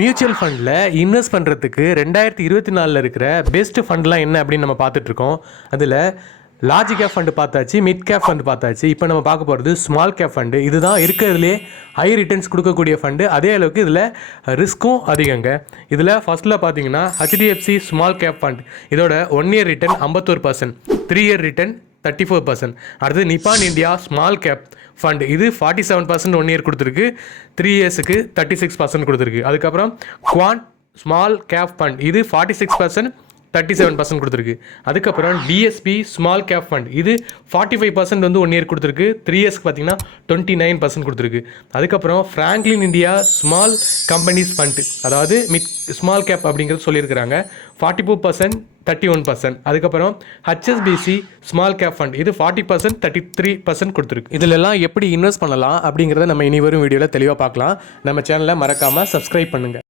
Mutual ஃபண்டில் invest பண்ணுறதுக்கு 2024 இருக்கிற பெஸ்ட் ஃபண்ட்லாம் என்ன அப்படின்னு நம்ம பார்த்துட்ருக்கோம். அதில் லார்ஜ் கேப் ஃபண்டு பார்த்தாச்சு, மிட் கேப் ஃபண்டு பார்த்தாச்சு. இப்போ நம்ம பார்க்க போகிறது ஸ்மால் கேப் ஃபண்டு. இதுதான் இருக்கிறதுலே ஹை ரிட்டர்ன்ஸ் கொடுக்கக்கூடிய ஃபண்டு. அதே அளவுக்கு இதில் ரிஸ்க்கும் அதிகங்க. இதில் ஃபஸ்ட்டில் பார்த்தீங்கன்னா HDFC ஸ்மால் கேப் ஃபண்ட். இதோட 1 இயர் ரிட்டர்ன் 51%, 3 இயர் ரிட்டர்ன் 34%. அடுத்து நிப்பான் இந்தியா ஸ்மால் கேப் ஃபண்ட். இது 47% 1 இயர் கொடுத்துருக்கு, 3 இயர்ஸுக்கு 36% கொடுத்துருக்கு. அதுக்கப்புறம் குவான்ட் ஸ்மால் கேப் ஃபண்ட். இது 46%, 37% கொடுத்துருக்கு. அதுக்கப்புறம் DSP ஸ்மால் கேப் ஃபண்ட். இது 45% வந்து 1 இயர் கொடுத்துருக்கு, 3 இயர்ஸ்க்கு பார்த்தீங்கன்னா 29% கொடுத்துருக்கு. அதுக்கப்புறம் Franklin India small companies fund, அதாவது மிட் ஸ்மால் கேப் அப்படிங்கிறது சொல்லியிருக்கிறாங்க, 44%, 31%. அதுக்கப்புறம் HSBC ஸ்மால் கேப் ஃபண்ட். இது 40%, 33% கொடுத்துருக்கு. இதிலெல்லாம் எப்படி இன்வெஸ்ட் பண்ணலாம் அப்படிங்கிறத நம்ம இனி வரும் வீடியோவில் தெளிவாக பார்க்கலாம். நம்ம சேனலை மறக்காமல் சப்ஸ்கிரைப் பண்ணுங்கள்.